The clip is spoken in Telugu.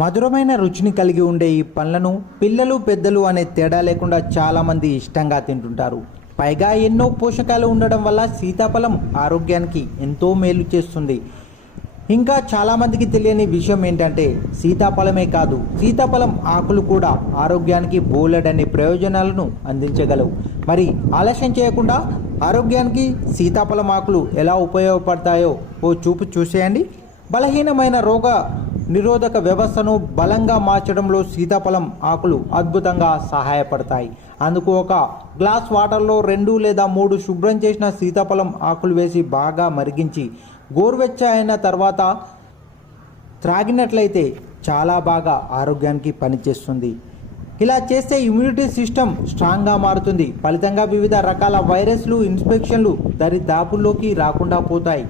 మధురమైన రుచిని కలిగి ఉండే ఈ పండ్లను పిల్లలు పెద్దలు అనే తేడా లేకుండా చాలామంది ఇష్టంగా తింటుంటారు. పైగా ఎన్నో పోషకాలు ఉండడం వల్ల సీతాఫలం ఆరోగ్యానికి ఎంతో మేలు చేస్తుంది. ఇంకా చాలామందికి తెలియని విషయం ఏంటంటే సీతాఫలమే కాదు, సీతాఫలం ఆకులు కూడా ఆరోగ్యానికి బోలెడన్ని ప్రయోజనాలను అందించగలవు. మరి ఆలస్యం చేయకుండా ఆరోగ్యానికి సీతాఫలం ఆకులు ఎలా ఉపయోగపడతాయో ఓ చూపు చూసేయండి. బలహీనమైన రోగ నిరోధక వ్యవస్థను బలంగా మార్చడంలో సీతాఫలం ఆకులు అద్భుతంగా సహాయపడతాయి. అందుకు ఒక గ్లాస్ వాటర్లో 2 లేదా 3 శుభ్రం చేసిన సీతాఫలం ఆకులు వేసి బాగా మరిగించి గోరువెచ్చ అయిన తర్వాత త్రాగినట్లయితే చాలా బాగా ఆరోగ్యానికి పనిచేస్తుంది. ఇలా చేస్తే ఇమ్యూనిటీ సిస్టమ్ స్ట్రాంగ్గా మారుతుంది. ఫలితంగా వివిధ రకాల వైరస్లు, ఇన్ఫెక్షన్లు దరిదాపుల్లోకి రాకుండా పోతాయి.